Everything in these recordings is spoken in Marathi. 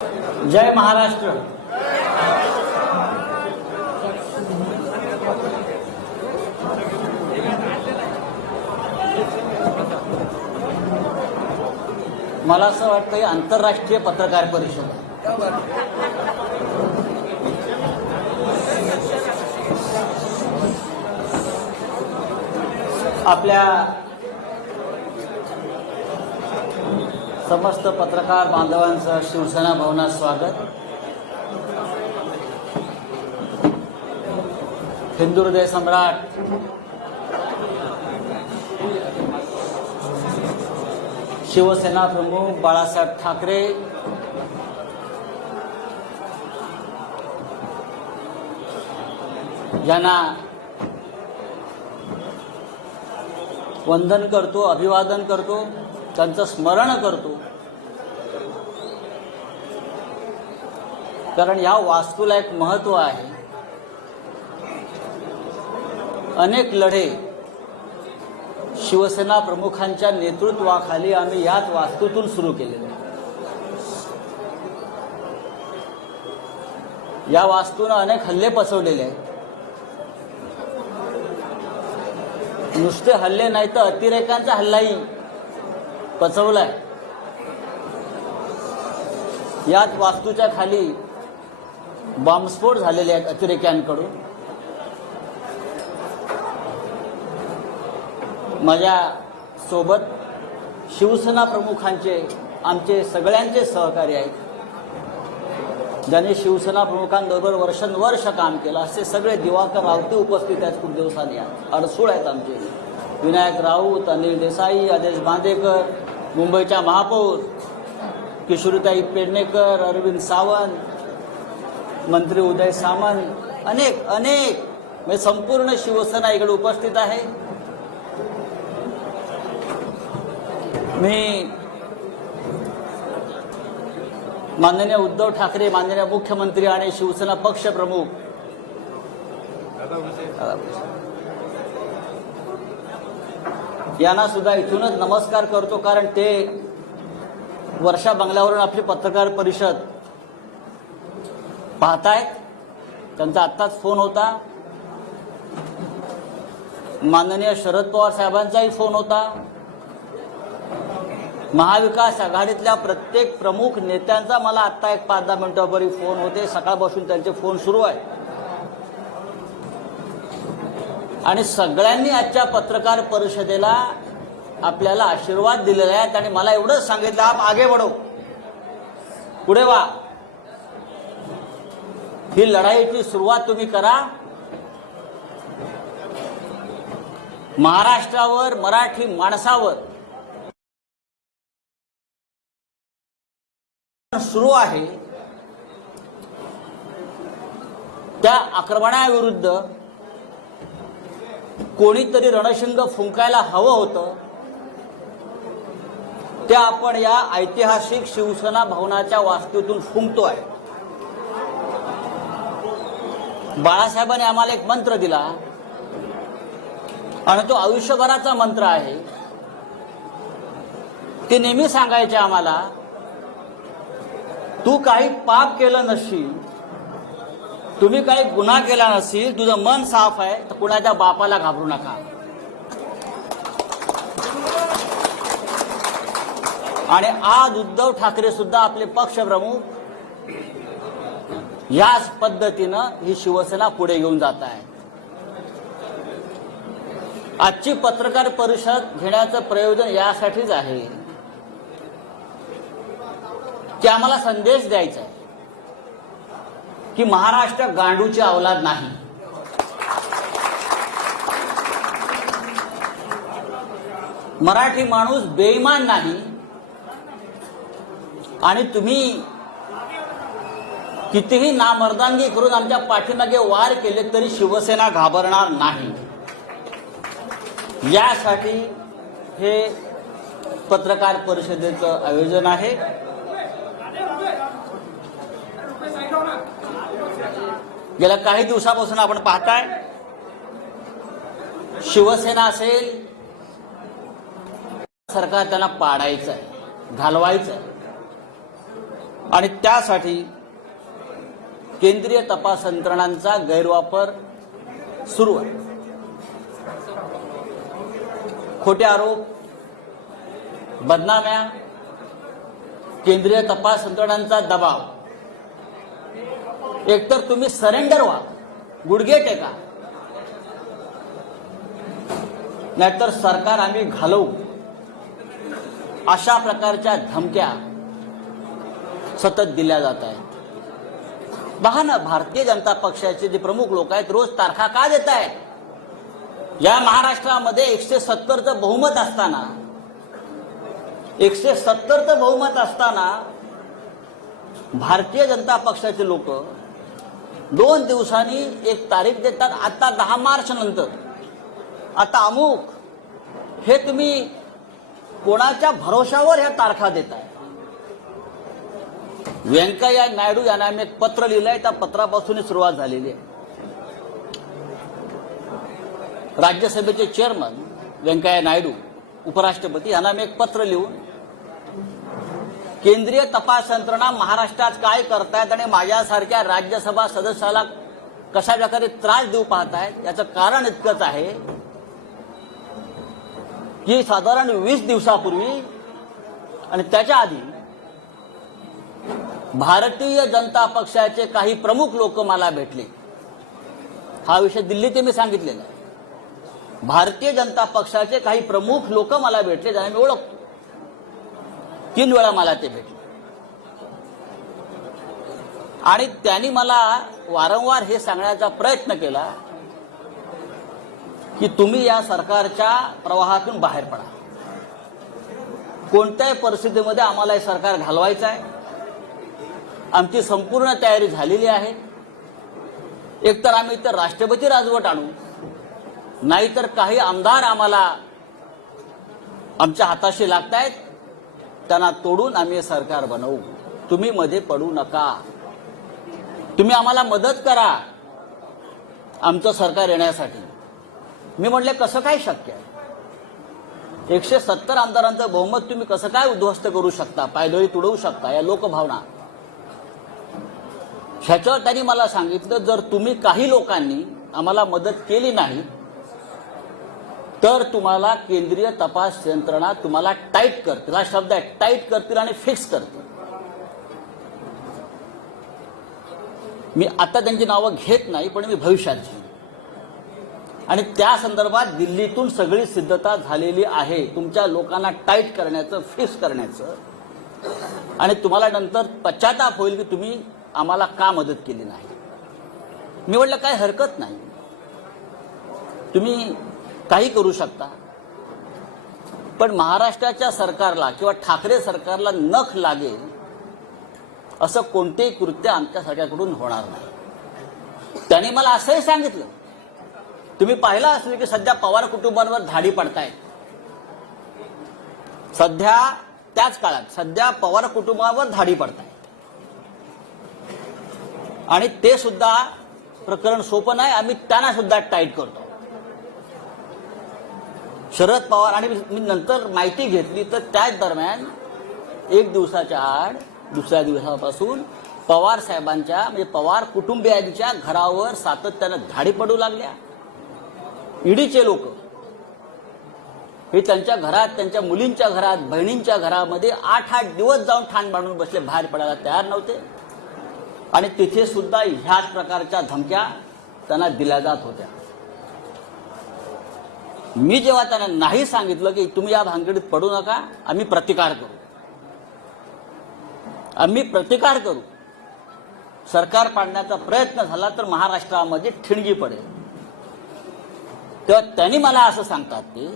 जय महाराष्ट्र। मला असं वाटतं ही आंतरराष्ट्रीय पत्रकार परिषद आपल्या समस्त पत्रकार बांधवांचं शिवसेना भवनात स्वागत। हिंदू हृदय सम्राट शिवसेना प्रमुख बाळासाहेब ठाकरे यांना वंदन करतो, अभिवादन करतो, त्यांचं स्मरण करतो, कारण या वास्तूला एक महत्त्व आहे। अनेक लढे शिवसेना प्रमुखांच्या नेतृत्वाखाली आम्ही याच वास्तूतून सुरू केलेले। या वास्तूने अनेक हल्ले पचवलेले आहेत। नुसते हल्ले नाही तर अतिरेकांचा हल्लाही पचवलाय। याच वास्तूच्या खाली बॉम्बस्फोट झालेले आहेत अतिरेक्यांकडून। माझ्या सोबत शिवसेना प्रमुखांचे आमचे सगळ्यांचे सहकारी आहेत, ज्यांनी शिवसेना प्रमुखांबरोबर वर्षानुवर्ष काम केलं। असे सगळे दिवाकर रावते उपस्थित आहेत, खूप दिवसांनी अडसूळ आहेत आमचे। विनायक राऊत, अनिल देसाई, आदेश बांदेकर, मुंबईच्या महापौर किशोरीताई पेडणेकर, अरविंद सावंत, मंत्री उदय सामंत, अनेक म्हणजे संपूर्ण शिवसेना इकडे उपस्थित आहे। मी माननीय उद्धव ठाकरे, माननीय मुख्यमंत्री आणि शिवसेना पक्ष प्रमुख यांना सुद्धा इथूनच नमस्कार करतो, कारण ते वर्षा बंगल्यावरून आपली पत्रकार परिषद पाहतायत। त्यांचा आत्ताच फोन होता, माननीय शरद पवार साहेबांचाही फोन होता, महाविकास आघाडीतल्या प्रत्येक प्रमुख नेत्यांचा मला आत्ता एक 5-10 मिनिटांपूर्वी फोन होते। सकाळपासून त्यांचे फोन सुरू आहेत आणि सगळ्यांनी आजच्या पत्रकार परिषदेला आपल्याला आशीर्वाद दिलेले आहेत आणि मला एवढंच सांगितलं, आप आगे बढ़ो, पुढे वा, ही लढाईची सुरुवात तुम्ही करा। महाराष्ट्रावर, मराठी माणसावर सुरू आहे, त्या आक्रमणाविरुद्ध कोणीतरी रणशिंग फुंकायला हवं होतं। ते आपण या ऐतिहासिक शिवसेना भवनाच्या वास्तूतून फुंकतोय। बाळासाहेबांनी आम्हाला एक मंत्र दिला आणि तो आयुष्यभराचा मंत्र आहे। ते नेहमी सांगायचे आम्हाला, तू काही पाप केलं नसशील, तुम्ही काही गुन्हा केला नसेल, तुझं मन साफ आहे तर कुणाच्या बापाला घाबरू नका। आणि आज उद्धव ठाकरे सुद्धा आपले पक्षप्रमुख याच पद्धतीनं ही शिवसेना पुढे घेऊन जात आहे। आजची पत्रकार परिषद घेण्याचं प्रयोजन यासाठीच आहे की आम्हाला संदेश द्यायचा आहे की महाराष्ट्र गांडूची औलाद नाही। मराठी माणूस बेईमान नाही आणि तुम्ही कितीही नामर्दांगी करून आमच्या पाठीमागे वार केले तरी शिवसेना घाबरणार नाही। यासाठी हे पत्रकार परिषदेचं आयोजन आहे। गेल्या काही दिवसापासून आपण पाहताय, शिवसेना असेल, सरकार त्यांना पाडायचं आहे, घालवायचं आहे। आणि त्यासाठी केंद्रीय तपास यंत्रणांचा गैरवापर सुरू आहे. खोटे आरोप, बदनाम्या, केंद्रीय तपास यंत्रणांचा दबाव. एकतर तुम्ही सरेंडर व्हा, गुडघे टेका, नाहीतर सरकार आम्ही घालवू, अशा प्रकारच्या धमक्या सतत दिल्या जात आहेत. पहा ना, भारतीय जनता पक्षाचे जे प्रमुख लोक आहेत रोज तारखा का देत आहेत? या महाराष्ट्रामध्ये 170चं बहुमत असताना 170चं बहुमत असताना भारतीय जनता पक्षाचे लोक 2 दिवसांनी एक तारीख देतात. आता 10 मार्च नंतर, आता अमुक, हे तुम्ही कोणाच्या भरोशावर ह्या तारखा देताय? व्यंकय्या नायडू यांना आम्ही एक पत्र लिहिलंय, त्या पत्रापासून सुरुवात झालेली आहे. राज्यसभेचे चेअरमन व्यंकय्या नायडू, उपराष्ट्रपती यांना मी एक पत्र लिहून केंद्रीय तपास यंत्रणा महाराष्ट्रात काय करतायत आणि माझ्यासारख्या राज्यसभा सदस्याला कशा प्रकारे त्रास देऊ पाहतायत याचं कारण इतकंच आहे की साधारण 20 दिवसापूर्वी आणि त्याच्या आधी भारतीय जनता पक्षाचे काही प्रमुख लोक मला भेटले. हा विषय दिल्लीत मी सांगितलेला आहे. भारतीय जनता पक्षाचे काही प्रमुख लोक मला भेटले, ज्यांना मी ओळखतो. 3 वेळा मला ते भेटले आणि त्यांनी मला वारंवार हे सांगण्याचा प्रयत्न केला की तुम्ही या सरकारच्या प्रवाहातून बाहेर पडा. कोणत्याही परिस्थितीमध्ये आम्हाला हे सरकार घालवायचं आहे. आमची संपूर्ण तयारी झालेली आहे. एकतर आम्ही इतर राष्ट्रपती राजवट आणू, नाहीतर काही आमदार आम्हाला आमच्या हाताशी लागतायत, त्यांना तोडून आम्ही हे सरकार बनवू. तुम्ही मध्ये पडू नका. तुम्ही आम्हाला मदत करा आमचं सरकार येण्यासाठी. मी म्हटले कसं काय शक्य आहे? 170 आमदारांचं बहुमत तुम्ही कसं काय उद्ध्वस्त करू शकता, पायदळी तुडवू शकता? या लोकभावना. ह्याच्यावर त्यांनी मला सांगितलं, जर तुम्ही काही लोकांनी आम्हाला मदत केली नाही तर तुम्हाला केंद्रीय तपास यंत्रणा तुम्हाला टाईट करतील. हा शब्द आहे, टाईट करतील आणि फिक्स करतील. मी आता त्यांची नावं घेत नाही, पण मी भविष्यात घेईन. आणि त्या संदर्भात दिल्लीतून सगळी सिद्धता झालेली आहे, तुमच्या लोकांना टाईट करण्याचं, फिक्स करण्याचं. आणि तुम्हाला नंतर पश्चाताप होईल की तुम्ही आम्हाला का मदत केली नाही. मी म्हटलं काय हरकत नाही, तुम्ही काही करू शकता, पण महाराष्ट्राच्या सरकारला किंवा ठाकरे सरकारला नख लागेल असं कोणतेही कृत्य आमच्या सरकारकडून होणार नाही. त्यांनी मला असंही सांगितलं, तुम्ही पाहिलं असेल की सध्या पवार कुटुंबांवर धाडी पडतायत. सध्या त्याच काळात सध्या पवार कुटुंबावर धाडी पडतायत आणि ते सुद्धा प्रकरण सोपं नाही. आम्ही त्यांना सुद्धा टाईट करतो. शरद पवार, आणि मी नंतर माहिती घेतली तर त्याच दरम्यान 1 दिवसाच्या आड दुसऱ्या दिवसापासून पवार साहेबांच्या म्हणजे पवार कुटुंबियांच्या घरावर सातत्यानं धाडी पडू लागल्या. ईडीचे लोक हे त्यांच्या घरात, त्यांच्या मुलींच्या घरात, बहिणींच्या घरामध्ये 8-8 दिवस जाऊन ठाण बांधून बसले, बाहेर पडायला तयार नव्हते. आणि तिथे सुद्धा ह्याच प्रकारच्या धमक्या त्यांना दिल्या जात होत्या. मी जेव्हा त्यांना नाही सांगितलं की तुम्ही या भानगडीत पडू नका, आम्ही प्रतिकार करू, आम्ही प्रतिकार करू, सरकार पाडण्याचा प्रयत्न झाला तर महाराष्ट्रामध्ये ठिणगी पडेल, तेव्हा त्यांनी मला असं सांगतात ते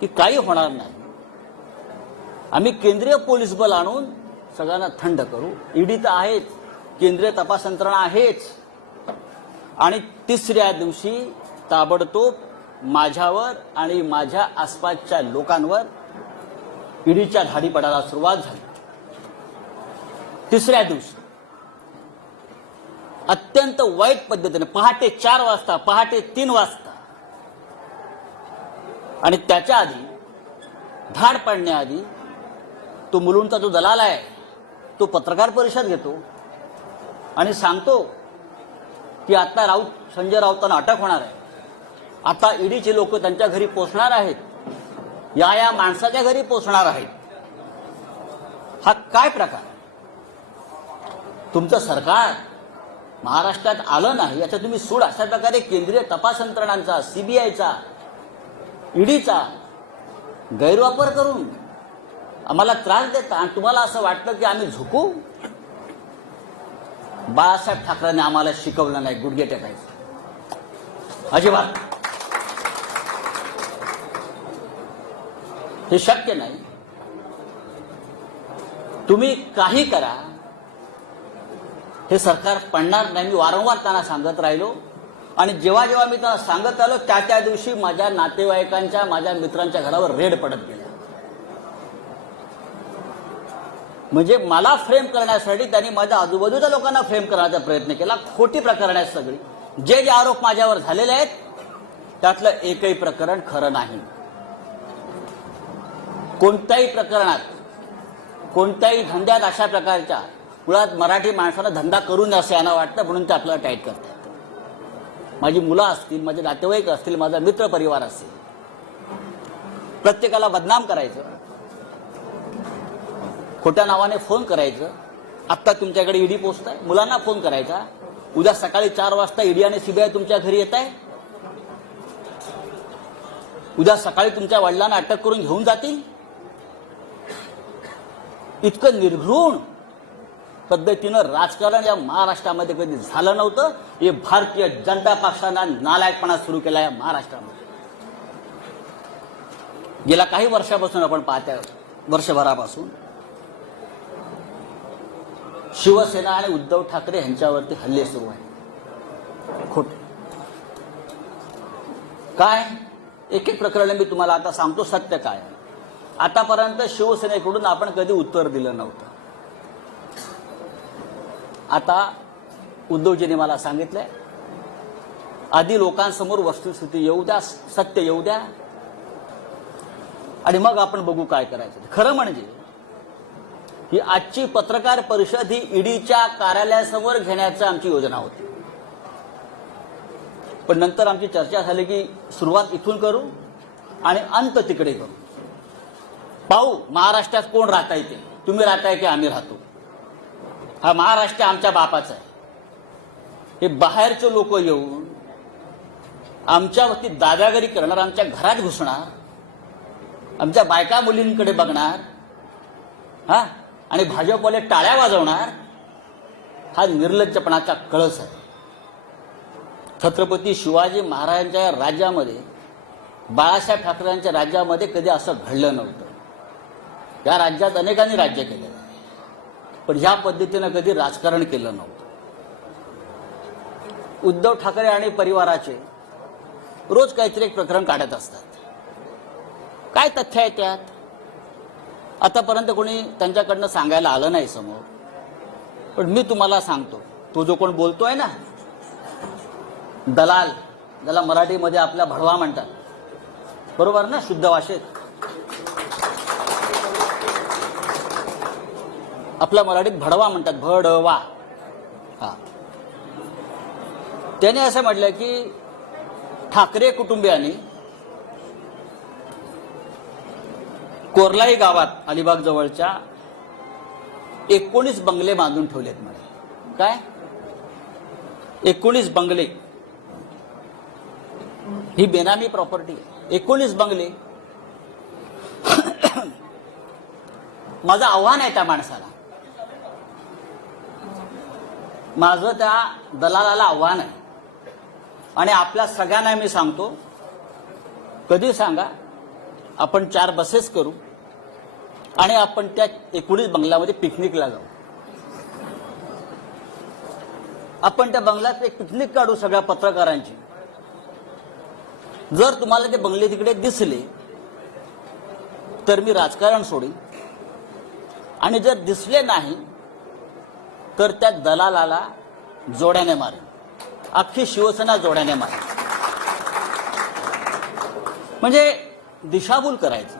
की काही होणार नाही, आम्ही केंद्रीय पोलीस बल आणून सगळ्यांना थंड करू. ईडी तर आहेच, केंद्रीय तपास यंत्रणा आहेच. आणि तिसऱ्या दिवशी ताबडतोब माझ्यावर आणि माझ्या आसपासच्या लोकांवर ईडीच्या धाडी पडायला सुरुवात झाली. तिसऱ्या दिवशी अत्यंत वाईट पद्धतीने पहाटे 4 वाजता, पहाटे 3 वाजता आणि त्याच्या आधी धाड पडण्याआधी तो मुलुंडचा जो दलाल आहे तो पत्रकार परिषद घेतो आणि सांगतो की आता संजय राऊतांना अटक होणार आहे, आता ईडीचे लोक त्यांच्या घरी पोहोचणार आहेत, या माणसाच्या घरी पोहोचणार आहेत. हा काय प्रकार? तुमचं सरकार महाराष्ट्रात आलं नाही याचा तुम्ही सूड अशा प्रकारे केंद्रीय तपास यंत्रणांचा, सीबीआयचा, ईडीचा गैरवापर करून आम्हाला त्रास देता आणि तुम्हाला असं वाटतं की आम्ही झुकू? बाळासाहेब ठाकरेंनी आम्हाला शिकवलं नाही गुडघे टेकायचं, अजिबात. हे शक्य नाही. तुम्ही काही करा, हे सरकार पडणार नाही. मी वारंवार त्यांना सांगत राहिलो आणि जेव्हा जेव्हा मी त्यांना सांगत आलो त्या दिवशी माझ्या नातेवाईकांच्या, माझ्या मित्रांच्या घरावर रेड पडत गेल्या. म्हणजे मला फ्रेम करण्यासाठी त्यांनी माझ्या आजूबाजूच्या लोकांना फ्रेम करण्याचा प्रयत्न केला. खोटी प्रकरण आहेत सगळी. जे जे आरोप माझ्यावर झालेले आहेत त्यातलं एकही प्रकरण खरं नाही. कोणत्याही प्रकरणात, कोणत्याही धंद्यात अशा प्रकारच्या, मुळात मराठी माणसाला धंदा करू नये असं यांना वाटतं म्हणून ते आपल्याला टाईट करतात. माझी मुलं असतील, माझे नातेवाईक असतील, माझा मित्र परिवार असेल, प्रत्येकाला बदनाम करायचं, खोट्या नावाने फोन करायचं. आत्ता तुमच्याकडे ईडी पोहोचताय, मुलांना फोन करायचा, उद्या सकाळी 4 वाजता ईडी आणि सीबीआय तुमच्या घरी येत आहे, उद्या सकाळी तुमच्या वडिलांना अटक करून घेऊन जातील. इतकं निर्घृण पद्धतीनं राजकारण या महाराष्ट्रामध्ये कधी झालं नव्हतं. हे भारतीय जनता पक्षानं नालायकपणा सुरू केला या महाराष्ट्रामध्ये. गेल्या काही वर्षापासून आपण पाहतोय, वर्षभरापासून शिवसेना आणि उद्धव ठाकरे यांच्यावरती हल्ले सुरू आहेत. खोटे काय? एक एक प्रकरण मी तुम्हाला आता सांगतो सत्य काय. आतापर्यंत शिवसेनेकडून आपण कधी उत्तर दिलं नव्हतं. आता उद्धवजींनी मला सांगितलंय, आधी लोकांसमोर वस्तुस्थिती येऊ द्या, सत्य येऊ द्या, आणि मग आपण बघू काय करायचं. खरं म्हणजे ही आजची पत्रकार परिषद ही ईडीच्या कार्यालयासमोर घेण्याची आमची योजना होती. पण नंतर आमची चर्चा झाली की सुरुवात इथून करू आणि अंत तिकडे करू. पाहू महाराष्ट्रात कोण राहता येते, तुम्ही राहताय की आम्ही राहतो. हा महाराष्ट्र आमच्या बापाचा आहे. हे बाहेरचे लोक येऊन आमच्यावरती दादागिरी करणार, आमच्या घरात घुसणार, आमच्या बायका मुलींकडे बघणार, हा, आणि भाजपवाले टाळ्या वाजवणार. हा निर्लज्जपणाचा कळस आहे. छत्रपती शिवाजी महाराजांच्या राज्यामध्ये, बाळासाहेब ठाकरेंच्या राज्यामध्ये कधी असं घडलं नव्हतं. या राज्यात अनेकांनी राज्य केलं, पण ह्या पद्धतीनं कधी राजकारण केलं नव्हतं. उद्धव ठाकरे आणि परिवाराचे रोज काहीतरी एक प्रकरण काढत असतात. काय तथ्य आहे त्यात? आतापर्यंत कोणी त्यांच्याकडनं सांगायला आलं नाही समोर. पण मी तुम्हाला सांगतो, तो जो कोण बोलतोय ना, दलाल, ज्याला मराठीमध्ये आपल्या भडवा म्हणतात, बरोबर ना, शुद्ध भाषेत आपल्या मराठीत भडवा म्हणतात, भडवा. हा, त्याने असं म्हटलं की ठाकरे कुटुंबियांनी कोरलाई गावात, अलिबाग जवळच्या 19 बंगले बांधून ठेवलेत म्हणे. काय? 19 बंगले. ही बेनामी प्रॉपर्टी. 19 बंगले. माझं आव्हान आहे त्या माणसाला, माझं त्या दलालाला आव्हान आहे, आणि आपल्या सगळ्यांना मी सांगतो, कधी सांगा आपण 4 बसेस करू आणि आपण त्या 19 बंगल्यामध्ये पिकनिकला जाऊ. आपण त्या बंगल्यात एक पिकनिक काढू सगळ्या पत्रकारांची. जर तुम्हाला ते बंगले तिकडे दिसले तर मी राजकारण सोडीन, आणि जर दिसले नाही तर त्या दलालाला जोड्याने मारेन. अख्खी शिवसेना जोड्याने मारेन. म्हणजे दिशाभूल करायची,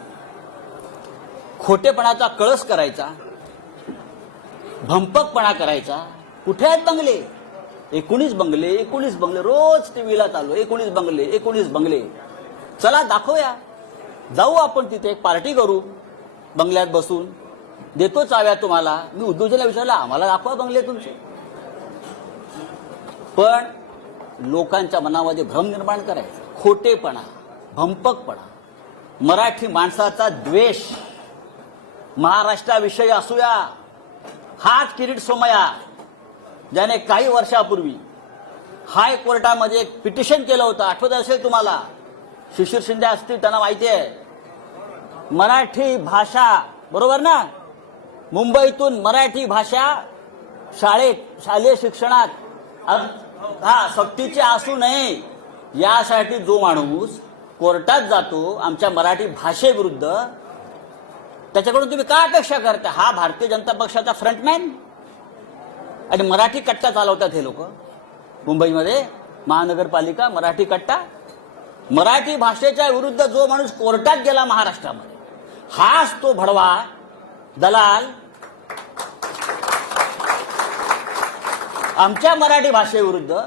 खोटेपणाचा कळस करायचा, भंपकपणा करायचा. कुठे आहेत बंगले? 19 बंगले, 19 बंगले, रोज टीव्हीला चालू 19 बंगले, 19 बंगले. चला दाखवूया, जाऊ आपण तिथे एक पार्टी करू, बंगल्यात बसून देतो चाव्या तुम्हाला. मी उद्धवजीला विचारलं, आम्हाला दाखवा बंगले तुमचे. पण लोकांच्या मनामध्ये भ्रम निर्माण करायचा, खोटेपणा, भंपकपणा, मराठी माणसाचा द्वेष, महाराष्ट्राविषयी असूया. हाच किरीट सोमय्या ज्याने काही वर्षापूर्वी हायकोर्टामध्ये एक पिटिशन केलं होतं, आठवत असेल तुम्हाला. शिशिर शिंदे असतील, त्यांना माहिती आहे. मराठी भाषा, बरोबर ना, मुंबईतून मराठी भाषा शालेय शिक्षणात सक्तीची असू नये यासाठी जो माणूस कोर्टात जातो आमच्या मराठी भाषेविरुद्ध, त्याच्याकडून तुम्ही काय अपेक्षा करता? हा भारतीय जनता पक्षाचा फ्रंटमॅन आणि मराठी कट्टा चालवतात हे लोक मुंबईमध्ये. महानगरपालिका मराठी कट्टा. मराठी भाषेच्या विरुद्ध जो माणूस कोर्टात गेला महाराष्ट्रामध्ये, हाच तो भडवा दलाल आमच्या मराठी भाषेविरुद्ध.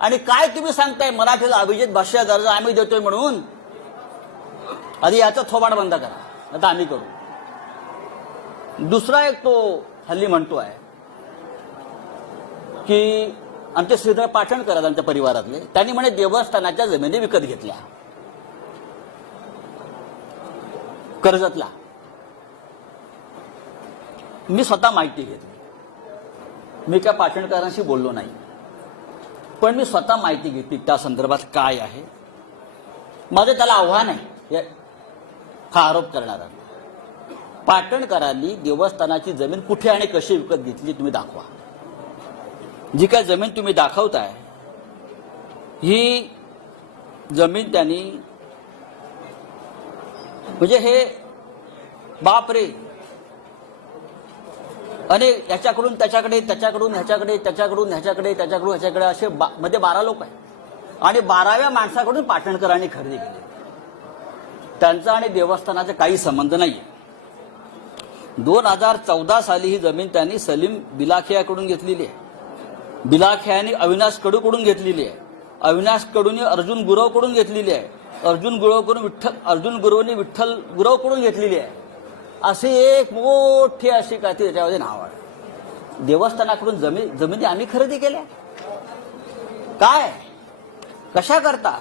आणि काय तुम्ही सांगताय मराठीला अभिजित भाषा दर्जा आम्ही देतोय म्हणून? आधी याचं थोबाड बंद करा, आता आम्ही करू. दुसरा एक तो हल्ली म्हणतो आहे की आमचे श्रीधर पाटणकर आमच्या परिवारातले, त्यांनी म्हणे देवस्थानाच्या जमिनी विकत घेतल्या कर्जतला. मी स्वतः माहिती घेतली. मी काय पाटणकरांशी बोललो नाही, पण मी स्वतः माहिती घेतली त्या संदर्भात काय आहे. माझं त्याला आव्हान आहे हा आरोप करणारा. पाटणकरांनी देवस्थानाची जमीन कुठे आणि कशी विकत घेतली तुम्ही दाखवा. जी काय जमीन तुम्ही दाखवताय ही जमीन त्यांनी, म्हणजे हे बापरे, आणि याच्याकडून त्याच्याकडे, त्याच्याकडून ह्याच्याकडे, त्याच्याकडून ह्याच्याकडे, त्याच्याकडून ह्याच्याकडे, असे मध्ये 12 लोक आहेत. आणि 12व्या माणसाकडून पाटणकरांनी खरेदी केली. त्यांचा आणि देवस्थानाचा काही संबंध नाहीये. 2014 साली ही जमीन त्यांनी सलीम बिलाखियाकडून घेतलेली आहे. बिलाखियाने अविनाश कडूकडून घेतलेली आहे. अविनाश कडूने अर्जुन गुरवकडून घेतलेली आहे. अर्जुन गुरवने विठ्ठल गुरवकडून घेतलेली आहे. असे एक मोठी अशी काय त्याच्यामध्ये नाव आहे. देवस्थानाकडून जमिनी आम्ही खरेदी केल्या. काय कशा करता?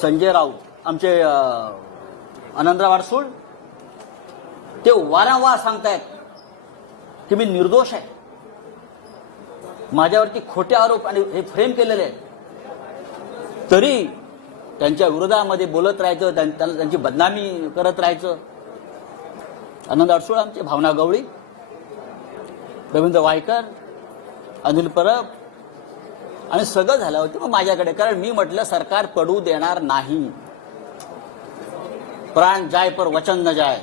संजय राऊत, आमचे आनंदराव अडसूळ, ते वारंवार सांगतायत की मी निर्दोष आहे, माझ्यावरती खोटे आरोप आणि हे फ्रेम केलेले आहेत. तरी त्यांच्या विरोधामध्ये बोलत राहायचं, त्यांची बदनामी करत राहायचं. आनंद अडसूळ आमचे, भावना गवळी, रवींद्र वायकर, अनिल परब आणि सगळं झालं होतं मग माझ्याकडे. कारण मी म्हटलं सरकार पडू देणार नाही, प्राण जाय पर वचन न जाय.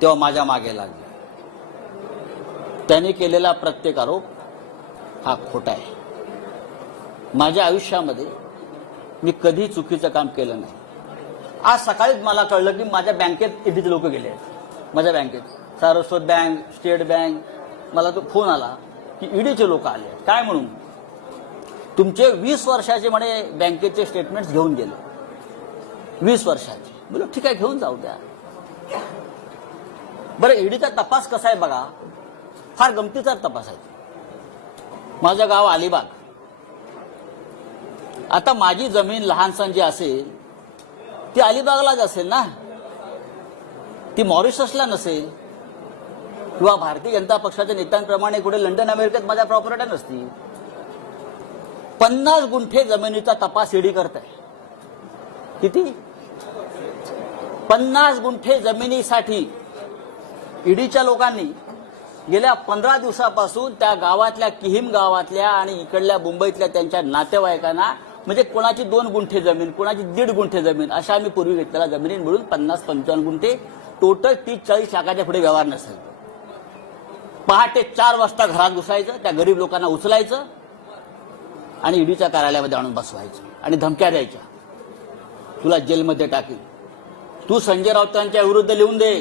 तेव्हा माझ्या मागे लागले. त्यांनी केलेला प्रत्येक आरोप हा खोटा आहे. माझ्या आयुष्यामध्ये मी कधी चुकीचं काम केलं नाही. आज सकाळीच मला कळलं की माझ्या बँकेत ईडीचे लोक गेले आहेत. माझ्या बँकेत सारस्वत बँक, स्टेट बँक, मला तो फोन आला की ईडीचे लोक आले. काय म्हणून? तुमचे 20 वर्षाचे म्हणे बँकेचे स्टेटमेंट्स घेऊन गेले. 20 वर्षाचे. बोलो ठीक आहे, घेऊन जाऊ द्या. बरं, ईडीचा तपास कसा आहे बघा, फार गमतीचा तपास आहे. माझं गाव अलिबाग. आता माझी जमीन लहानसण जी असेल ती अलिबागलाच असेल ना, ती मॉरिशसला नसेल, किंवा भारतीय जनता पक्षाच्या नेत्यांप्रमाणे कुठे लंडन अमेरिकेत माझ्या प्रॉपर्ट्या नसतील. 50 गुंठे जमिनीचा तपास ईडी करत आहे. किती? 50 गुंठे जमिनीसाठी ईडीच्या लोकांनी गेल्या 15 दिवसापासून त्या गावातल्या, किहीम गावातल्या आणि इकडल्या मुंबईतल्या त्यांच्या नातेवाईकांना, म्हणजे कोणाची 2 गुंठे जमीन, कोणाची 1.5 गुंठे जमीन, अशा आम्ही पूर्वी घेतलेल्या जमिनी मिळून 50-55 गुंठे, टोटल 30-40 लाखाच्या पुढे व्यवहार नसेल. पहाटे 4 वाजता घरात घुसायचं, त्या गरीब लोकांना उचलायचं आणि ईडीच्या कार्यालयामध्ये आणून बसवायचं आणि धमक्या द्यायच्या, तुला जेलमध्ये टाकेल, तू संजय राऊतांच्या विरुद्ध लिहून दे,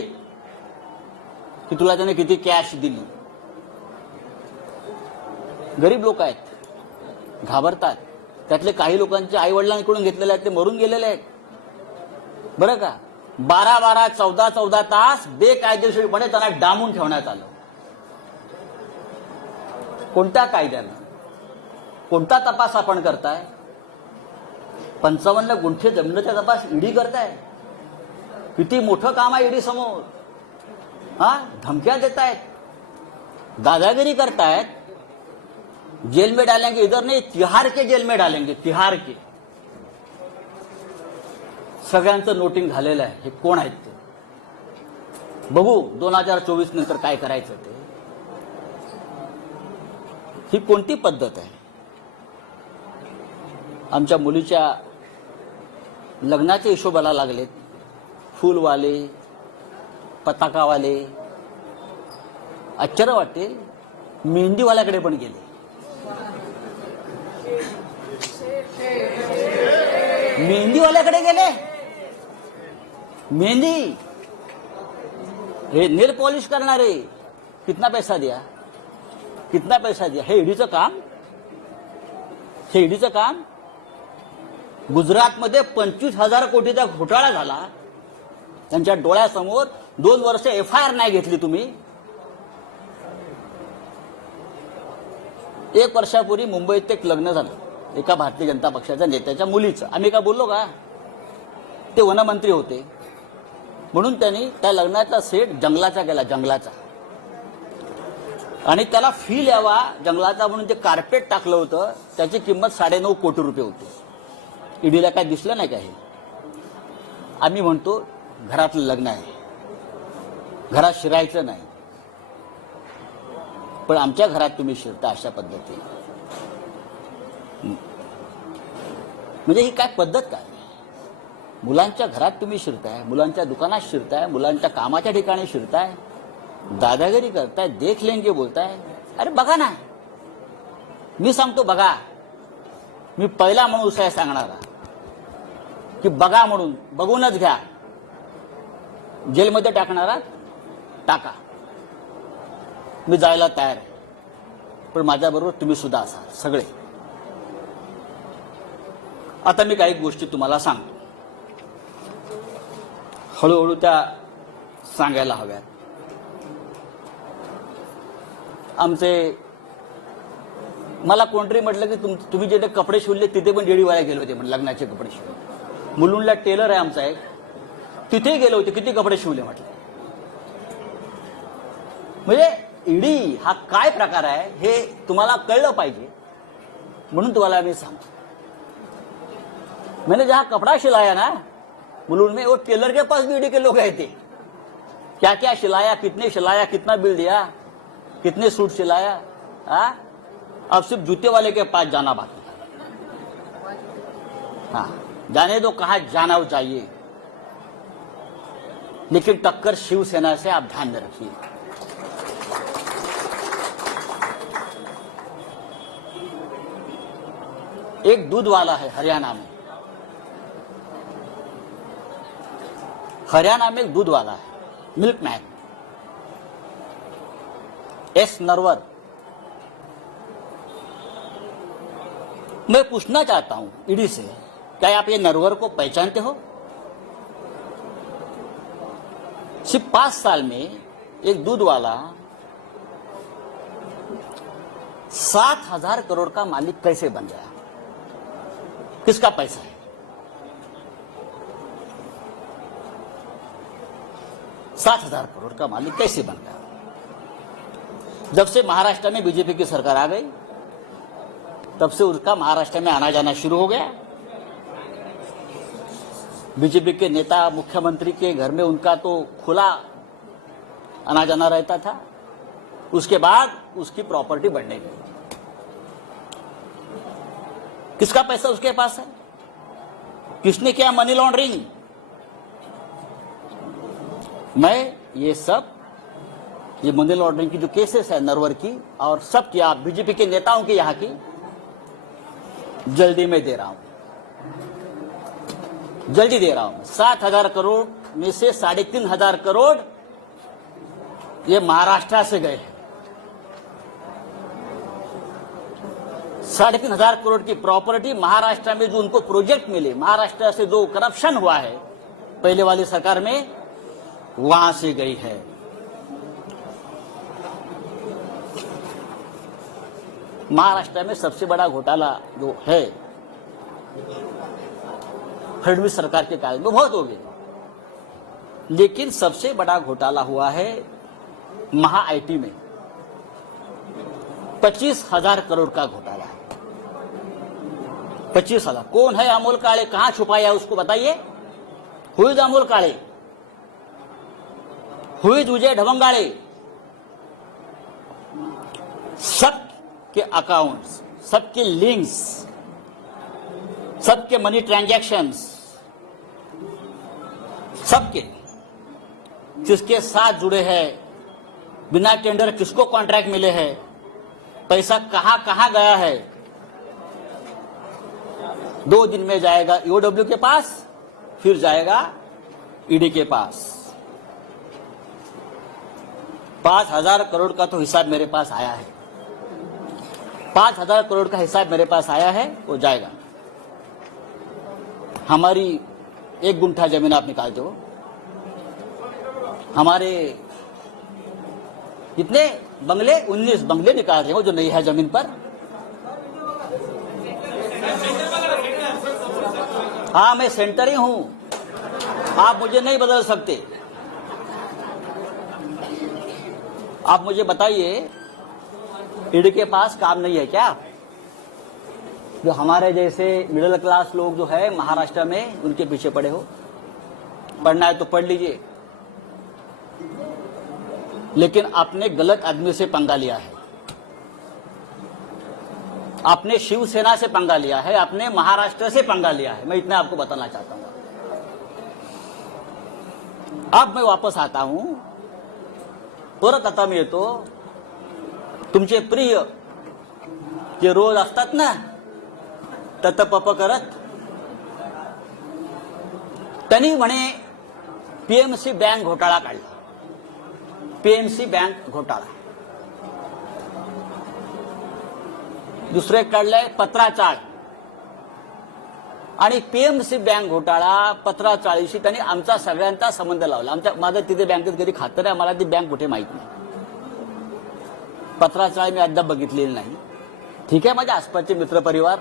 की तुला त्याने किती कॅश दिली. गरीब लोक आहेत, घाबरतात. त्यातले काही लोकांचे आई वडिलांकडून घेतलेले आहेत, ते मरून गेलेले आहेत बरं का. 12-12, 14-14 तास बेकायदेशीरपणे त्यांना डांबून ठेवण्यात आलं. कोणत्या कायद्यानं, कोणता तपास आपण करताय? 55 गुंठे जमिनीचा तपास ईडी करताय. किती मोठं काम आहे ईडी समोर. धमक्या देतायत, दादागिरी करतायत. जेल में डालेंगे, इधर नहीं तिहार के जेल में डालेंगे, तिहार के. सगळ्यांचं नोटिंग झालेलं आहे. हे कोण आहेत ते बघू 2024 नंतर काय करायचं ते. ही कोणती पद्धत आहे? आमच्या मुलीच्या लग्नाच्या हिशोबाला लागलेत. फुलवाले, पताकावाले. आश्चर्य वाटेल, मेहंदीवाल्याकडे पण गेले. मेहंदीवाल्याकडे गेले. मेहंदी, हे नेल पॉलिश करणारे. कितना पैसा दिया, कितना पैसा दिया? हे ईडीचं काम, हे ईडीचं काम. गुजरातमध्ये 25,000 कोटीचा घोटाळा झाला. त्यांच्या डोळ्यासमोर 2 वर्ष FIR नाही घेतली तुम्ही. 1 वर्षापूर्वी मुंबईत एक लग्न झालं एका भारतीय जनता पक्षाच्या नेत्याच्या मुलीचं. आम्ही का बोललो का? ते वनमंत्री होते म्हणून त्यांनी त्या लग्नाचा सेट जंगलाचा केला, जंगलाचा. आणि त्याला फील यावा जंगलाचा म्हणून ते कार्पेट टाकलं होतं. त्याची किंमत 9.5 कोटी रुपये होती. ईडीला काय दिसलं नाही का हे? आम्ही म्हणतो घरातलं लग्न आहे, घरात शिरायचं नाही. पण आमच्या घरात तुम्ही शिरता अशा पद्धतीने. म्हणजे ही काय पद्धत काय? मुलांच्या घरात तुम्ही शिरताय, मुलांच्या दुकानात शिरताय, मुलांच्या कामाच्या ठिकाणी शिरताय, दादागिरी करताय, देख लेंगे बोलताय. अरे बघा ना, मी सांगतो बघा. मी पहिला माणूस आहे सांगणारा की बघा म्हणून. बघूनच घ्या. जेलमध्ये टाकणारा टाका, मी जायला तयार आहे. पण माझ्याबरोबर तुम्ही सुद्धा असाल सगळे. आता मी काही गोष्टी तुम्हाला सांगतो, हळूहळू त्या सांगायला हव्यात. मला कोणतरी म्हटलं की तुम्ही जे कपडे शिवले तिथे पण जेडीवाला गेले होते म्हणजे लग्नाचे कपडे शिवले. मुलुंडला टेलर आहे आमचा एक, तिथे गेले होते. किती कपडे शिवले म्हटलं. म्हणजे ईडी हा काय प्रकार आहे हे तुम्हाला कळलं पाहिजे म्हणून तुम्हाला मी सांगतो. मैंने जहां कपड़ा सिलाया ना मुलुंड में, वो टेलर के पास भी ईडी के लोग आए थे. क्या क्या सिलाया, कितने सिलाया, कितना बिल दिया, कितने सूट सिलाया. अब सिर्फ जूते वाले के पास जाना बाकी. हाँ, जाने दो कहाँ जाना चाहिए, लेकिन टक्कर शिवसेना से आप ध्यान में रखिए. एक दूध वाला है हरियाणा में. हरियाणा में एक दूध वाला है, मिल्कमैन, एस नरवर. मैं पूछना चाहता हूं ईडी से, क्या आप ये नरवर को पहचानते हो? सिर्फ 5 साल में एक दूध वाला 7,000 करोड़ का मालिक कैसे बन गया? किसका पैसा है? 7,000 करोड़ का मालिक कैसे बन गया? जब से महाराष्ट्र में बीजेपी की सरकार आ गई तब से उसका महाराष्ट्र में आना जाना शुरू हो गया. बीजेपी के नेता मुख्यमंत्री के घर में उनका तो खुला आना जाना रहता था. उसके बाद उसकी प्रॉपर्टी बढ़ने लगी. किसका पैसा उसके पास है? किसने किया मनी लॉन्ड्रिंग? मैं ये मनी लॉन्ड्रिंग की जो केसेस है नरवर की और सब की, आप बीजेपी के नेताओं की यहां की, जल्दी में दे रहा हूं, जल्दी दे रहा हूं. 7,000 करोड़ में से 3,500 करोड़ ये महाराष्ट्र से गए हैं। 3,500 करोड़ की प्रॉपर्टी महाराष्ट्र में जो उनको प्रोजेक्ट मिले, महाराष्ट्र से जो करप्शन हुआ है पहले वाली सरकार में, वहां से गई है। महाराष्ट्र में सबसे बड़ा घोटाला जो है फडणवीस सरकार के काल में, बहुत हो गए, लेकिन सबसे बड़ा घोटाला हुआ है महा आईटी में। 25,000 करोड़ का घोटाला है। 25,000। कौन है अमोल काळे? कहां छुपाया है उसको बताइए। Who is Amol Kale? Who is Vijay Dhavangale? सबके अकाउंट्स, सबके लिंक्स, सबके मनी ट्रांजैक्शंस, सबके किसके साथ जुड़े हैं, बिना टेंडर किसको कॉन्ट्रैक्ट मिले हैं, पैसा कहां कहां गया है। 2 दिन में जाएगा ईओडब्ल्यू के पास, फिर जाएगा ईडी के पास। 5,000 करोड़ का तो हिसाब मेरे पास आया है। 5,000 करोड़ का हिसाब मेरे पास आया है, वो जाएगा। हमारी 1 गुंठा जमीन आप निकालते हो, हमारे कितने बंगले, 19 बंगले निकाल रहे हो जो नहीं है जमीन पर। हाँ, मैं सेंटर ही हूं, आप मुझे नहीं बदल सकते। आप मुझे बताइए, ईडी के पास काम नहीं है क्या? जो हमारे जैसे मिडिल क्लास लोग जो है महाराष्ट्र में, उनके पीछे पड़े हो। पढ़ना है तो पढ़ लीजिए, लेकिन आपने गलत आदमी से पंगा लिया है। आपने शिवसेना से पंगा लिया है, आपने महाराष्ट्र से पंगा लिया है। मैं इतना आपको बताना चाहता हूं। अब मैं वापस आता हूं, परत आता मी येतो। तुमचे प्रिय जे रोज असतात ना ततपप करत, त्यांनी म्हणे पीएमसी बँक घोटाळा काढला। पीएमसी बँक घोटाळा, दुसरे काढलंय पत्राचाळ, आणि पीएमसी बँक घोटाळा पत्राचाळीशी त्यांनी आमचा सगळ्यांचा संबंध लावला। माझं तिथे बँकेत कधी खातं नाही, मला ती बँक कुठे माहित नाही। पत्राचाळ मी अद्याप बघितलेली नाही। ठीक आहे, माझ्या आसपासचे मित्रपरिवार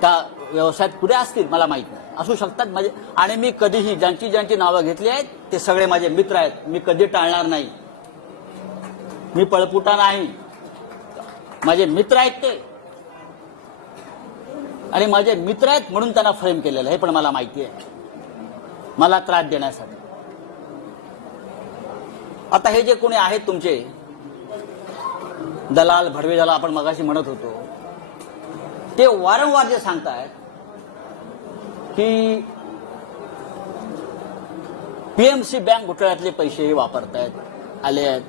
त्या व्यवसायात पुढे असतील, मला माहित नाही, असू शकतात माझे। आणि मी कधीही ज्यांची नावं घेतली आहेत ते सगळे माझे मित्र आहेत, मी कधी टाळणार नाही। मी पळपुटा नाही, माझे मित्र आहेत ते, आणि माझे मित्र आहेत म्हणून त्यांना फ्रेम केलेलं, हे पण मला माहिती आहे, मला त्रास देण्यासाठी। आता हे जे कोणी आहेत तुमचे दलाल, भडवे, ज्याला आपण मगाशी म्हणत होतो, ते वारंवार जे सांगतायत की पीएमसी बँक घोटाळ्यातले पैसे वापरतायत, आले आहेत।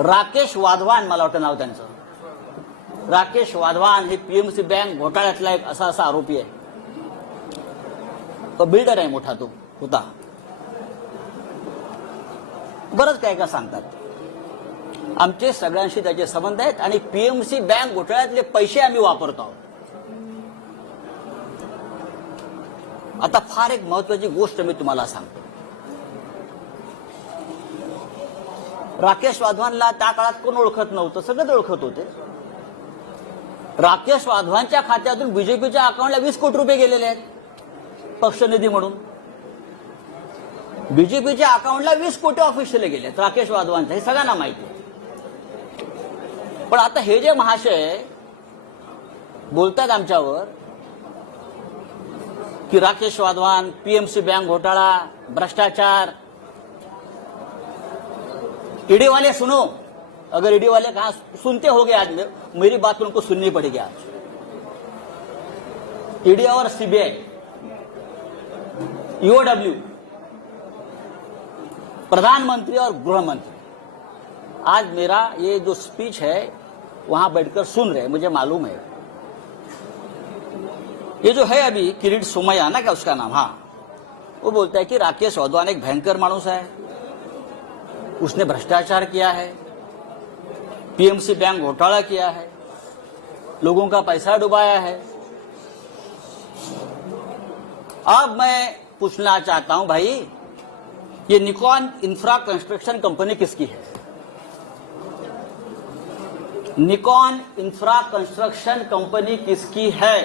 राकेश वाधवान, मला वाटतं नाव त्यांचं, राकेश वाधवान हे पीएमसी बँक घोटाळ्यातला एक असा आरोपी आहे। तो बिल्डर आहे मोठा, तो होता। बरंच काय का सांगतात, आमचे सगळ्यांशी त्याचे संबंध आहेत, आणि पीएमसी बँक घोटाळ्यातले पैसे आम्ही वापरतो आहोत। आता फार एक महत्वाची गोष्ट मी तुम्हाला सांगतो। राकेश वाधवानला त्या काळात कोण ओळखत नव्हतं, सगळेच ओळखत होते। राकेश वाधवानच्या खात्यातून बीजेपीच्या अकाउंटला 20 कोटी रुपये गेलेले आहेत पक्षनिधी म्हणून। बीजेपीच्या अकाउंटला 20 कोटी ऑफिशियली गेले आहेत राकेश वाधवानच्या, हे सगळ्यांना माहिती आहे। पण आता हे जे महाशय बोलतात आमच्यावर कि राकेश वाधवान, पीएमसी बैंक घोटाला, भ्रष्टाचार, ईडी वाले सुनो, अगर ईडी वाले कहां सुनते होगे आज मेरी बात उनको सुननी पड़ेगी आज। ईडी और सीबीआई, ईओडब्ल्यू, प्रधानमंत्री और गृह मंत्री आज मेरा ये जो स्पीच है वहां बैठकर सुन रहे, मुझे मालूम है। ये जो है अभी किरीट सोमैया ना, क्या उसका नाम, हाँ, वो बोलता है कि राकेश वाधवान एक भयंकर माणूस है, उसने भ्रष्टाचार किया है, पीएमसी बैंक घोटाला किया है, लोगों का पैसा डुबाया है। अब मैं पूछना चाहता हूं भाई, ये निकॉन इंफ्रा कंस्ट्रक्शन कंपनी किसकी है? निकॉन इंफ्रा कंस्ट्रक्शन कंपनी किसकी है?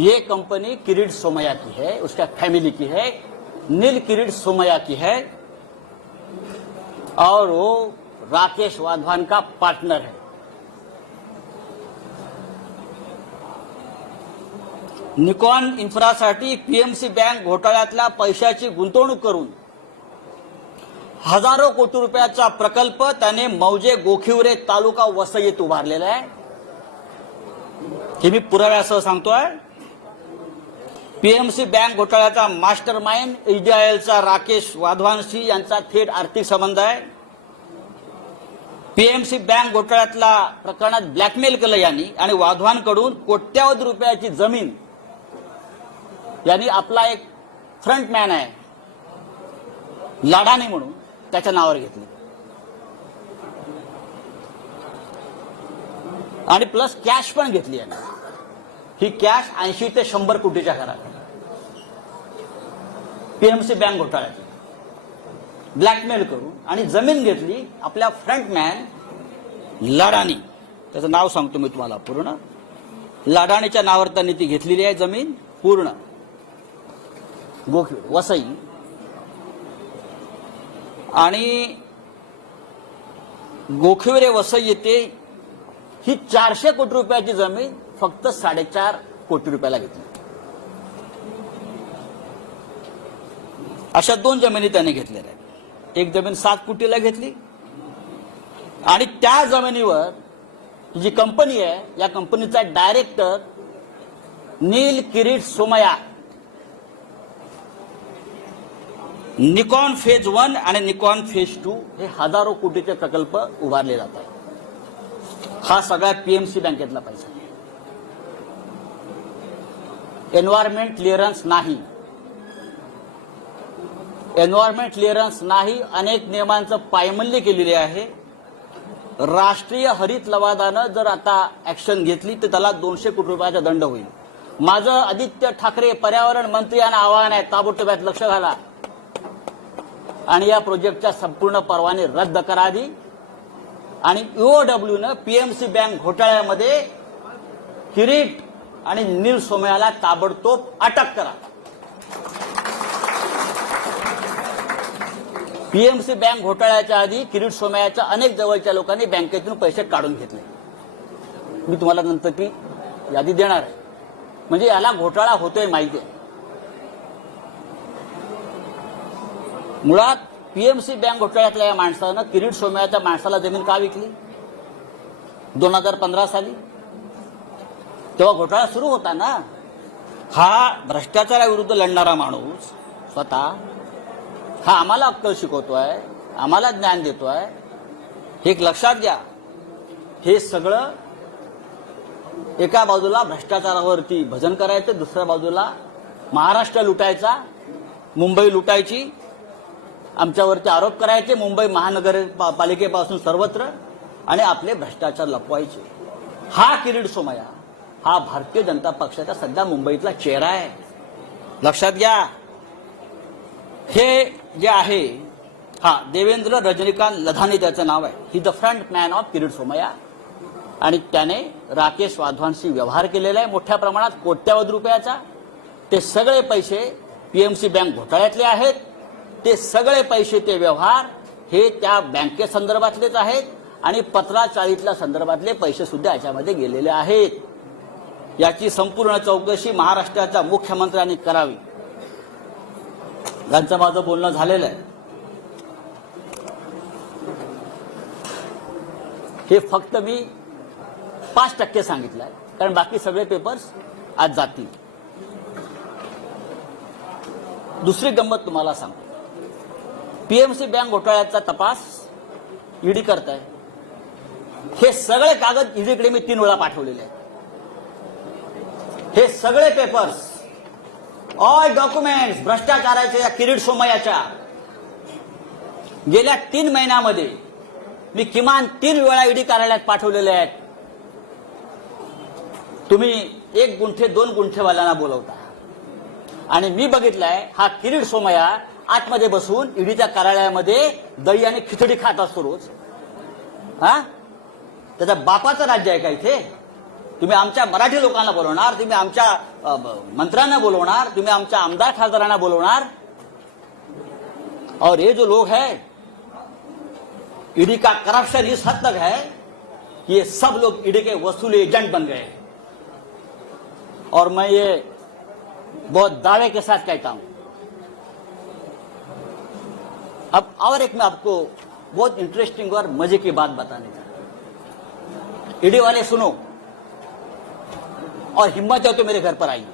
ये कंपनी किरीट सोमैया की है, उसका फैमिली की है, नील किरीट सोमैया की है, और वो राकेश वाधवान का पार्टनर है। निकॉन इन्फ्रासाठी पीएमसी बँक घोटाळ्यातल्या पैशाची गुंतवणूक करून हजारो कोटी रुपयाचा प्रकल्प त्याने मौजे गोखिवरे तालुका वसईत उभारलेला आहे। हे मी पुराव्यासह सांगतोय। पीएमसी बँक घोटाळ्याचा मास्टर माइंड एचडीआयएलचा राकेश वाधवानशी यांचा थेट आर्थिक संबंध आहे। पीएमसी बँक घोटाळ्यातल्या प्रकरणात ब्लॅकमेल केलं यांनी आणि वाधवानकडून कोट्यावधी रुपयाची जमीन यांनी आपला एक फ्रंटमॅन आहे लाडानी म्हणून त्याच्या नावावर घेतली आणि प्लस कॅश पण घेतली यांनी। ही कॅश 80 ते 100 कोटीच्या घरात पीएमसी बँक घोटाळ्यात ब्लॅकमेल करून आणि जमीन घेतली आपल्या फ्रंटमॅन लाडानी। त्याचं नाव सांगतो मी तुम्हाला पूर्ण। लाडानीच्या नावावर त्यांनी ती घेतलेली आहे जमीन पूर्ण गोखिवरे वसई, आणि गोखिवरे वसई येथे ही 400 कोटी रुपयाची जमीन फक्त 4.5 कोटी रुपयाला घेतली। अशा 2 जमिनी त्याने घेतलेल्या आहेत। एक जमीन 7 कोटीला घेतली आणि त्या जमिनीवर जी कंपनी आहे या कंपनीचा डायरेक्टर नील किरीट सोमैया निकॉन फेज 1 आणि निकॉन फेज 2 हे हजारो कोटीचे प्रकल्प उभारले जात आहेत। हा सगळा पीएमसी बँकेतला पैसा। एन्व्हायरमेंट क्लिअरन्स नाही, एन्व्हायरमेंट क्लिअरन्स नाही, अनेक नियमांचं पायमल्ली केलेली आहे। राष्ट्रीय हरित लवादानं जर आता ऍक्शन घेतली तर त्याला 200 कोटी रुपयाचा दंड होईल। माझं आदित्य ठाकरे पर्यावरण मंत्री यांना आवाहन आहे, ताबडतोब यात लक्ष घाला आणि या प्रोजेक्टच्या संपूर्ण परवाने रद्द करावी आणि ईओडब्ल्यूनं पीएमसी बँक घोटाळ्यामध्ये किरीट आणि नील सोमैयाला ताबडतोब अटक करा। पीएमसी बँक घोटाळ्याच्या आधी किरीट सोमैयाच्या अनेक जवळच्या लोकांनी बँकेतून पैसे काढून घेतले। मी तुम्हाला नंतर ती यादी देणार आहे। म्हणजे याला घोटाळा होतोय माहिती आहे। मुळात पीएमसी बँक घोटाळ्यातल्या या माणसानं किरीट सोमैयाच्या माणसाला जमीन का विकली? 2015 साली तेव्हा घोटाळा सुरू होता ना। हा भ्रष्टाचाराविरुद्ध लढणारा माणूस स्वतः हा आम्हाला अक्कल शिकवतोय, आम्हाला ज्ञान देतोय। हे एक लक्षात घ्या। हे सगळं एका बाजूला भ्रष्टाचारावरती भजन करायचं, दुसऱ्या बाजूला महाराष्ट्र लुटायचा, मुंबई लुटायची, आमच्यावरती आरोप करायचे मुंबई महानगरपालिकेपासून सर्वत्र, आणि आपले भ्रष्टाचार लपवायचे। हा किरीट सोमैया हा भारतीय जनता पक्षाचा सध्या मुंबईतला चेहरा आहे, लक्षात घ्या। हे जे आहे हा देवेंद्र रजनीकांत लधानी त्याचं नाव आहे। He the front man of Kirit Somaiya, आणि त्याने राकेश वाधवानशी व्यवहार केलेला आहे मोठ्या प्रमाणात कोट्यावधी रुपयाचा। ते सगळे पैसे पीएमसी बँक घोटाळ्यातले आहेत। ते सगळे पैसे, ते व्यवहार हे त्या बँकेसंदर्भातलेच आहेत आणि पत्राचाळीतल्या संदर्भातले पैसे सुद्धा याच्यामध्ये गेलेले आहेत। याची संपूर्ण चौकशी महाराष्ट्राच्या मुख्यमंत्र्यांनी करावी, यांचं माझं बोलणं झालेलं आहे। हे फक्त मी 5% सांगितलंय, कारण बाकी सगळे पेपर्स आज जातील। दुसरी गंमत तुम्हाला सांगतो, पीएमसी बँक घोटाळ्याचा तपास ईडी करताय। हे सगळे कागद ईडीकडे मी 3 वेळा पाठवलेले आहेत। हे सगळे पेपर्स, ऑल डॉक्युमेंट्स भ्रष्टाचाराच्या या किरीट सोमैयाच्या गेल्या 3 महिन्यामध्ये मी किमान 3 वेळा ईडी कार्यालयात पाठवलेले आहेत. तुम्ही 1 गुंठे 2 गुंठेवाल्यांना बोलवता आणि मी बघितलंय हा किरीट सोमय्या आतमध्ये बसून ईडीच्या कार्यालयामध्ये दही आणि खिचडी खात असतो रोज. हा, त्याच्या बापाचं राज्य आहे का इथे? तुम्ही आमच्या मराठी लोकांना बोलवणार, तुम्ही आमच्या मंत्र्यांना बोलवणार, तुम्ही आमच्या आमदार खासदारांना बोलवणार. और ये जो लोग हैं, ईडी का करप्शन इस हद तक है कि ये सब लोग ईडी के वसूली एजेंट बन गए. और मैं ये बहुत दावे के साथ कहता हूं. अब और एक मैं आपको बहुत इंटरेस्टिंग और मजे की बात बताने जा रहा हूं. ईडी वाले सुनो और हिम्मत है तो मेरे घर पर आइए.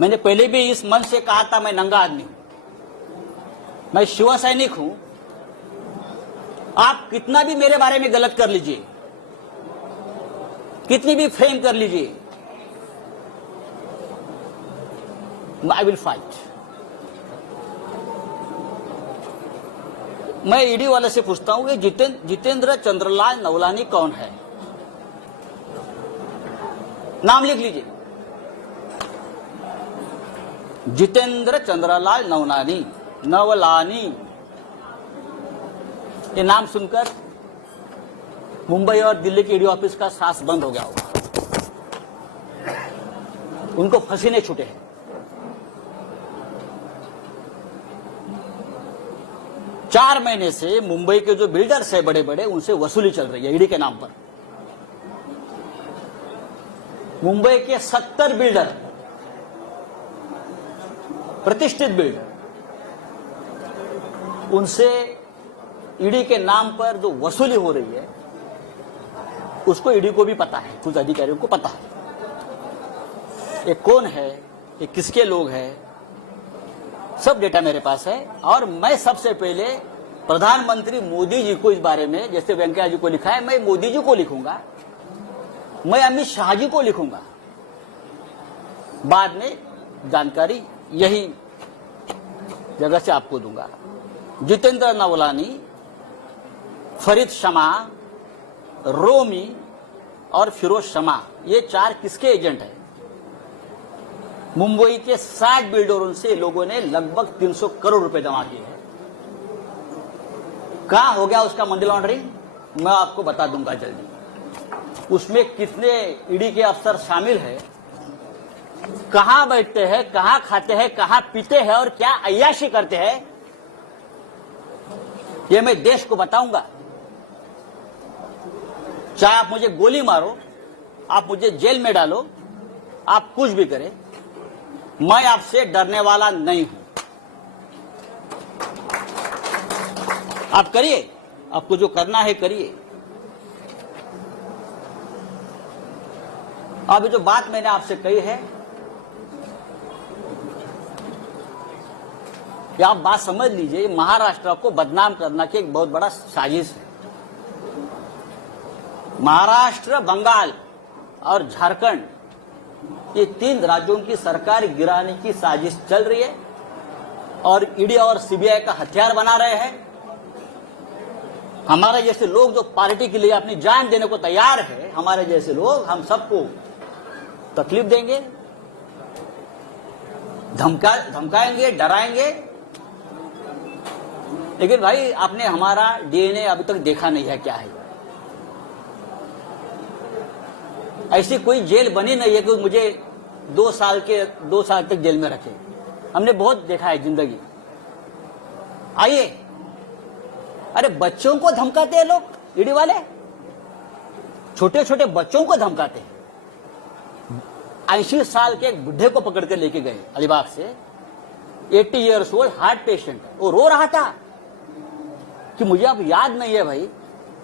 मैंने पहले भी इस मंच से कहा था मैं नंगा आदमी हूं, मैं शिव सैनिक हूं. आप कितना भी मेरे बारे में गलत कर लीजिए, कितनी भी फ्रेम कर लीजिए, आई विल फाइट. मैं ईडी वाले से पूछता हूं कि जितेंद्र चंद्रलाल नवलानी कौन है? नाम लिख लीजिए, जितेंद्र चंद्रलाल नवलानी. ये नाम सुनकर मुंबई और दिल्ली के ईडी ऑफिस का सांस बंद हो गया होगा. उनको पसीने छूटे हैं. चार महीने से मुंबई के जो बिल्डर्स है बड़े बड़े, उनसे वसूली चल रही है ईडी के नाम पर. मुंबई के 70 बिल्डर, प्रतिष्ठित बिल्डर, उनसे ईडी के नाम पर जो वसूली हो रही है उसको ईडी को भी पता है, कुछ अधिकारियों को पता है. ये कौन है, ये किसके लोग हैं, सब डेटा मेरे पास है. और मैं सबसे पहले प्रधानमंत्री मोदी जी को इस बारे में, जैसे वेंकैया जी को लिखा है, मैं मोदी जी को लिखूंगा, मैं अमित शाह जी को लिखूंगा. बाद में जानकारी यही जगह से आपको दूंगा. जितेंद्र नवलानी, फरीद शमा, रोमी और फिरोज शमा, ये 4 किसके एजेंट हैं? मुंबई के 60 बिल्डरों से लोगों ने लगभग 300 करोड़ रुपए जमा किए हैं. कहां हो गया उसका मनी लॉन्ड्रिंग, मैं आपको बता दूंगा जल्दी. उसमें कितने ईडी के अफसर शामिल हैं, कहां बैठते हैं, कहां खाते हैं, कहां पीते हैं और क्या अय्याशी करते हैं, ये मैं देश को बताऊंगा. चाहे आप मुझे गोली मारो, आप मुझे जेल में डालो, आप कुछ भी करें, मैं आपसे डरने वाला नहीं हूं. आप करिए, आपको जो करना है करिए. अभी जो बात मैंने आपसे कही है, ये आप बात समझ लीजिए. महाराष्ट्र को बदनाम करना की एक बहुत बड़ा साजिश है. महाराष्ट्र, बंगाल और झारखंड, ये 3 राज्यों की सरकार गिराने की साजिश चल रही है और ईडी और सीबीआई का हथियार बना रहे हैं. हमारे जैसे लोग जो पार्टी के लिए अपनी जान देने को तैयार है, हमारे जैसे लोग, हम सबको तकलीफ देंगे, धमकाएंगे, डराएंगे. लेकिन भाई, आपने हमारा डीएनए अभी तक देखा नहीं है क्या है. ऐसी कोई जेल बनी नहीं है कि मुझे 2 साल तक जेल में रखे. हमने बहुत देखा है जिंदगी. आइए, अरे बच्चों को धमकाते हैं लोग, ईडी वाले छोटे छोटे बच्चों को धमकाते हैं. 80 साल के एक बुढ़े को पकड़ कर लेके गए अलीबाग से, 80 ईयर्स ओल्ड हार्ट पेशेंट. वो रो रहा था कि मुझे अब याद नहीं है भाई,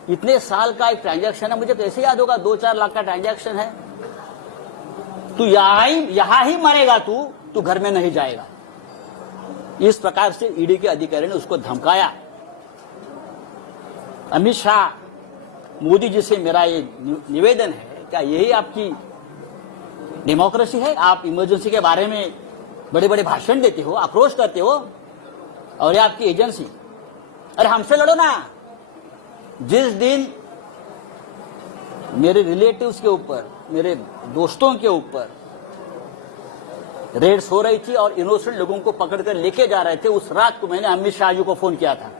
इतने साल का एक ट्रांजैक्शन है, मुझे कैसे याद होगा 2-4 लाख का ट्रांजैक्शन है. तू यहां ही मरेगा, तू घर में नहीं जाएगा. इस प्रकार से ईडी के अधिकारी ने उसको धमकाया. अमित शाह, मोदी जी से मेरा ये निवेदन है, क्या यही आपकी डेमोक्रेसी है? आप इमरजेंसी के बारे में बड़े बड़े भाषण देते हो, आक्रोश करते हो, और ये आपकी एजेंसी, अरे हमसे लड़ो ना। जिस दिन मेरे रिलेटिव्स के ऊपर, मेरे दोस्तों के ऊपर रेड्स हो रही थी और इनोसेंट लोगों को पकड़कर लेके जा रहे थे, उस रात को मैंने अमित शाह जी को फोन किया था।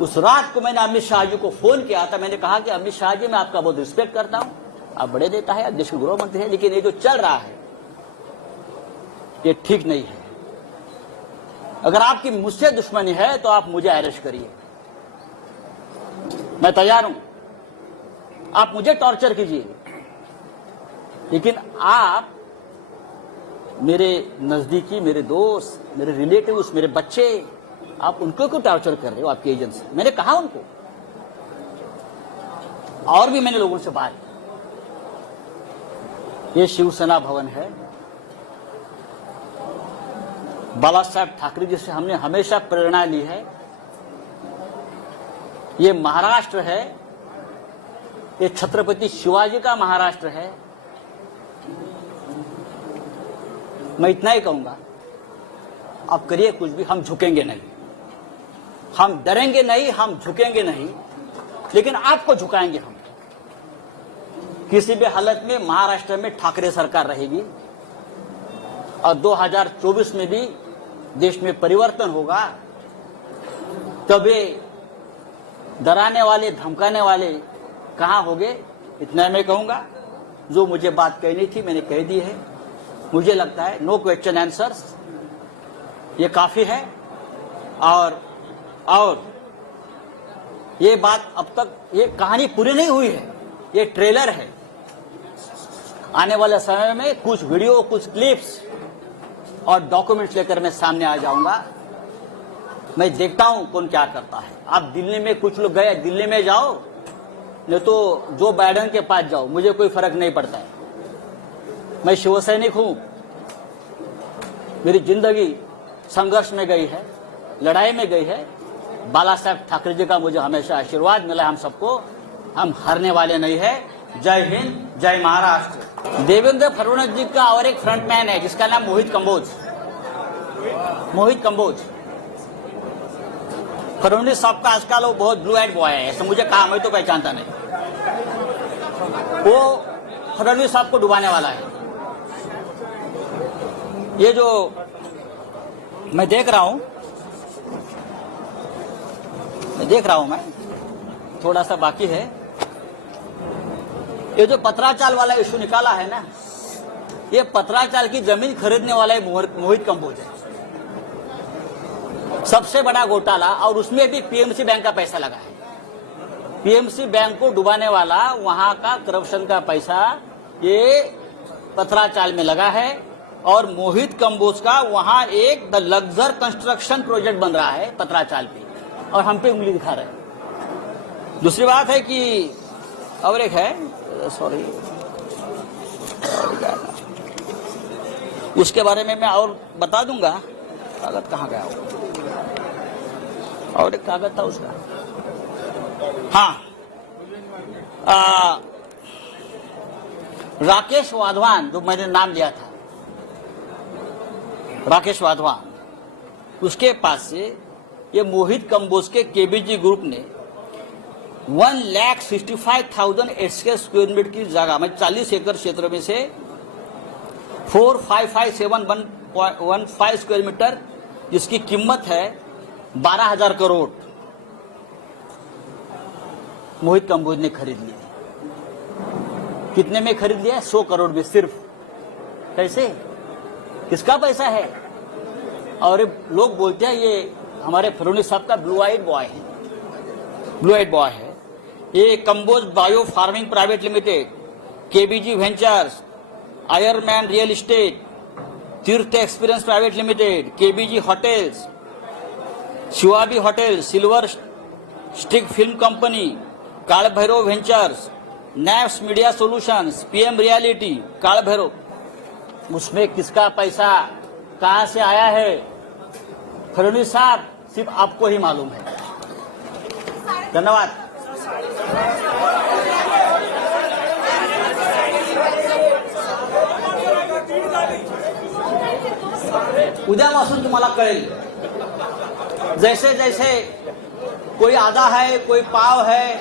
उस रात को मैंने अमित शाह जी को फोन किया था। मैंने कहा कि अमित शाह जी, मैं आपका बहुत रिस्पेक्ट करता हूं, आप बड़े नेता है, देश के गृह मंत्री है, लेकिन ये जो चल रहा है ये ठीक नहीं है। अगर आपकी मुझसे दुश्मनी है तो आप मुझे अरेस्ट करिए, मैं तैयार हूं, आप मुझे टॉर्चर कीजिए, लेकिन आप मेरे नजदीकी, मेरे दोस्त, मेरे रिलेटिव्स, मेरे बच्चे, आप उनको क्यों टॉर्चर कर रहे हो आपकी एजेंसी? मैंने कहा उनको, और भी मैंने लोगों से बात की। ये शिवसेना भवन है, बाला साहब ठाकरे जी से हमने हमेशा प्रेरणा ली है। ये महाराष्ट्र है, ये छत्रपति शिवाजी का महाराष्ट्र है। मैं इतना ही कहूंगा, आप करिए कुछ भी, हम झुकेंगे नहीं, हम डरेंगे नहीं, हम झुकेंगे नहीं, लेकिन आपको झुकाएंगे हम। किसी भी हालत में महाराष्ट्र में ठाकरे सरकार रहेगी और 2024 में भी देश में परिवर्तन होगा। तभी डराने वाले, धमकाने वाले कहां होंगे, इतना मैं कहूंगा। जो मुझे बात कहनी थी मैंने कह दी है। मुझे लगता है नो क्वेश्चन आंसर्स, ये काफी है। और ये बात अब तक, ये कहानी पूरी नहीं हुई है, ये ट्रेलर है। आने वाले समय में कुछ वीडियो, कुछ क्लिप्स और डॉक्यूमेंट्स लेकर मैं सामने आ जाऊंगा। मैं देखता हूं कौन क्या करता है। आप दिल्ली में, कुछ लोग गए, दिल्ली में जाओ, नहीं तो जो बाइडेन के पास जाओ, मुझे कोई फर्क नहीं पड़ता है। मैं शिवसैनिक हूं, मेरी जिंदगी संघर्ष में गई है, लड़ाई में गई है। बाला साहब ठाकरे जी का मुझे हमेशा आशीर्वाद मिला, हम सबको, हम हारने वाले नहीं है। जय हिंद, जय महाराष्ट्र। देवेंद्र फडणवीस जी का और एक फ्रंटमैन है जिसका नाम मोहित कंबोज। मोहित कंबोज, फडणवीस साहब का आजकल वो बहुत ब्लू आइड बॉय है, ऐसा मुझे कहा, मैं तो पहचानता नहीं। वो फडणवीस साहब को डुबाने वाला है। ये जो मैं देख रहा हूं, मैं थोड़ा सा बाकी है। ये जो पत्राचाल वाला इशू निकाला है ना, ये पत्राचाल की जमीन खरीदने वाला मोहित कंबोज है। सबसे बड़ा घोटाला, और उसमें भी पीएमसी बैंक का पैसा लगा है। पीएमसी बैंक को डुबाने वाला, वहां का करप्शन का पैसा ये पत्राचाल में लगा है। और मोहित कंबोज का वहां एक द लग्जर कंस्ट्रक्शन प्रोजेक्ट बन रहा है पत्राचाल पे, और हम पे उंगली दिखा रहे हैं। दूसरी बात है कि और एक है, सॉरी, उसके बारे में मैं और बता दूंगा। कागज कहाँ गया हो? और एक कागज था उसका, हाँ, राकेश वाधवान, जो मैंने नाम लिया था, राकेश वाधवान, उसके पास से ये मोहित कंबोज के केबीजी ग्रुप ने 1,65,000 स्क्वायर मीटर की जगह में 40 एकड़ क्षेत्र में से 455,715 स्क्वायर मीटर, जिसकी कीमत है 12,000 करोड़, मोहित कंबोज ने खरीद लिया। कितने में खरीद लिया? 100 करोड़ में सिर्फ। कैसे? किसका पैसा है? और लोग बोलते हैं ये हमारे फडणवीस साहब का ब्लू आइड बॉय है, ब्लू आइड बॉय है। ये Kamboj bio farming private limited, KBG ventures, आयरमैन real estate, Tirth experience private limited, KBG hotels, Shivabi hotel, silver stick film company, Kaal Bhairav ventures, naps media solutions, PM reality, Kaal Bhairav, उसमें किसका पैसा कहां से आया है? फडणवीस साहब, सिर्फ आपको ही मालूम है। धन्यवाद। उद्यापासून तुम्हाला कळेल जैसे जैसे कोई आधा है, कोई पाव है,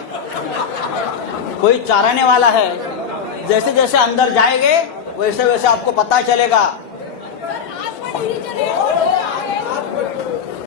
कोई चाराने वाला है, जैसे जैसे अंदर जाएंगे वैसे वैसे आपको पता चलेगा।